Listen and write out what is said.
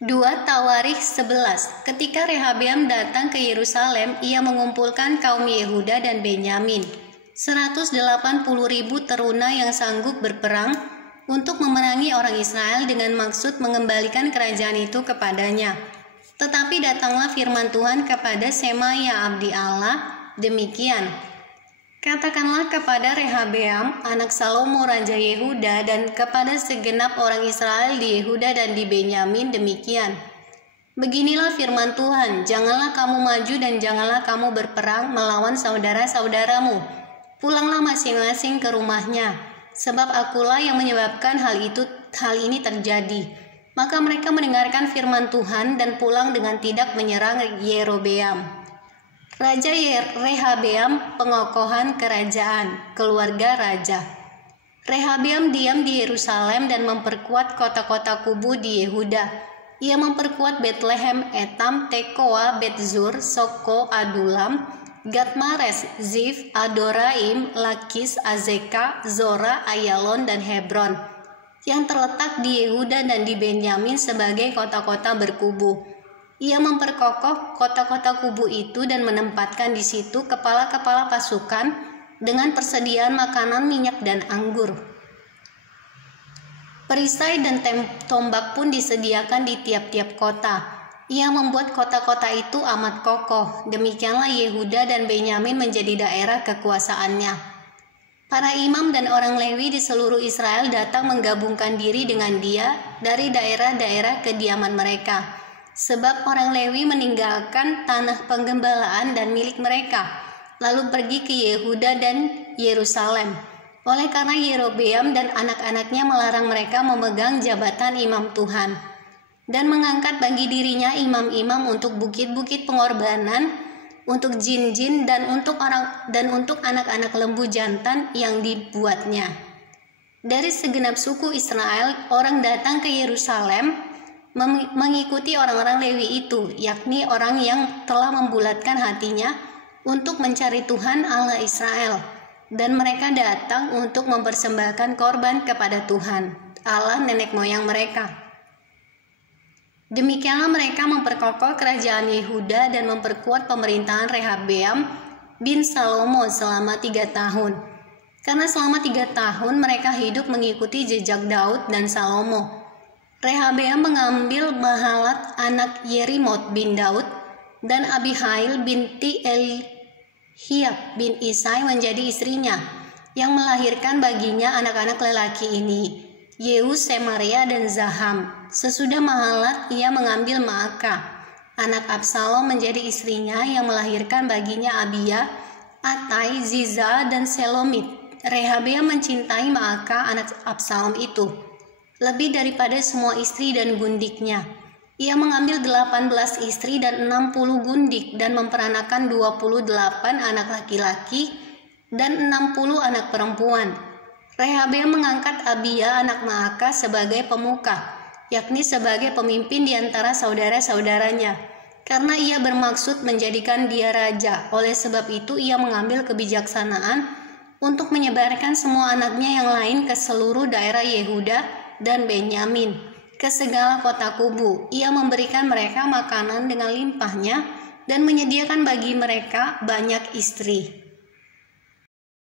2 Tawarikh 11. Ketika Rehabeam datang ke Yerusalem, ia mengumpulkan kaum Yehuda dan Benyamin, 180.000 teruna yang sanggup berperang untuk memerangi orang Israel dengan maksud mengembalikan kerajaan itu kepadanya. Tetapi datanglah firman Tuhan kepada Semaya abdi Allah, demikian: Katakanlah kepada Rehabeam, anak Salomo raja Yehuda, dan kepada segenap orang Israel di Yehuda dan di Benyamin demikian: Beginilah firman Tuhan, janganlah kamu maju dan janganlah kamu berperang melawan saudara-saudaramu. Pulanglah masing-masing ke rumahnya, sebab akulah yang menyebabkan hal ini terjadi. Maka mereka mendengarkan firman Tuhan dan pulang dengan tidak menyerang Yerobeam. Raja Rehabeam, pengokohan kerajaan, keluarga raja. Rehabeam diam di Yerusalem dan memperkuat kota-kota kubu di Yehuda. Ia memperkuat Betlehem, Etam, Tekoa, Betzur, Soko, Adulam, Gatmares, Zif, Adoraim, Lakis, Azeka, Zora, Ayalon, dan Hebron, yang terletak di Yehuda dan di Benyamin sebagai kota-kota berkubu. Ia memperkokoh kota-kota kubu itu dan menempatkan di situ kepala-kepala pasukan dengan persediaan makanan, minyak, dan anggur. Perisai dan tombak pun disediakan di tiap-tiap kota. Ia membuat kota-kota itu amat kokoh. Demikianlah Yehuda dan Benyamin menjadi daerah kekuasaannya. Para imam dan orang Lewi di seluruh Israel datang menggabungkan diri dengan dia dari daerah-daerah kediaman mereka. Sebab orang Lewi meninggalkan tanah penggembalaan dan milik mereka, lalu pergi ke Yehuda dan Yerusalem. Oleh karena Yerobeam dan anak-anaknya melarang mereka memegang jabatan imam Tuhan, dan mengangkat bagi dirinya imam-imam untuk bukit-bukit pengorbanan, untuk jin-jin dan untuk anak-anak lembu jantan yang dibuatnya. Dari segenap suku Israel, orang datang ke Yerusalem mengikuti orang-orang Lewi itu, yakni orang yang telah membulatkan hatinya untuk mencari Tuhan Allah Israel, dan mereka datang untuk mempersembahkan korban kepada Tuhan Allah nenek moyang mereka. Demikianlah mereka memperkokoh kerajaan Yehuda dan memperkuat pemerintahan Rehabeam bin Salomo selama 3 tahun. Karena selama 3 tahun mereka hidup mengikuti jejak Daud dan Salomo. Rehabeam mengambil Mahalat anak Yerimot bin Daud dan Abihail binti Eliab bin Isai menjadi istrinya, yang melahirkan baginya anak-anak lelaki ini, Yehu, Semaria, dan Zaham. Sesudah Mahalat ia mengambil Maaka anak Absalom menjadi istrinya, yang melahirkan baginya Abia, Atai, Ziza, dan Selomit. Rehabeam mencintai Maaka anak Absalom itu lebih daripada semua istri dan gundiknya. Ia mengambil 18 istri dan 60 gundik dan memperanakan 28 anak laki-laki dan 60 anak perempuan. Rehabeam mengangkat Abia anak Maaka sebagai pemuka, yakni sebagai pemimpin di antara saudara-saudaranya, karena ia bermaksud menjadikan dia raja. Oleh sebab itu ia mengambil kebijaksanaan untuk menyebarkan semua anaknya yang lain ke seluruh daerah Yehuda dan Benyamin, ke segala kota kubu. Ia memberikan mereka makanan dengan limpahnya dan menyediakan bagi mereka banyak istri.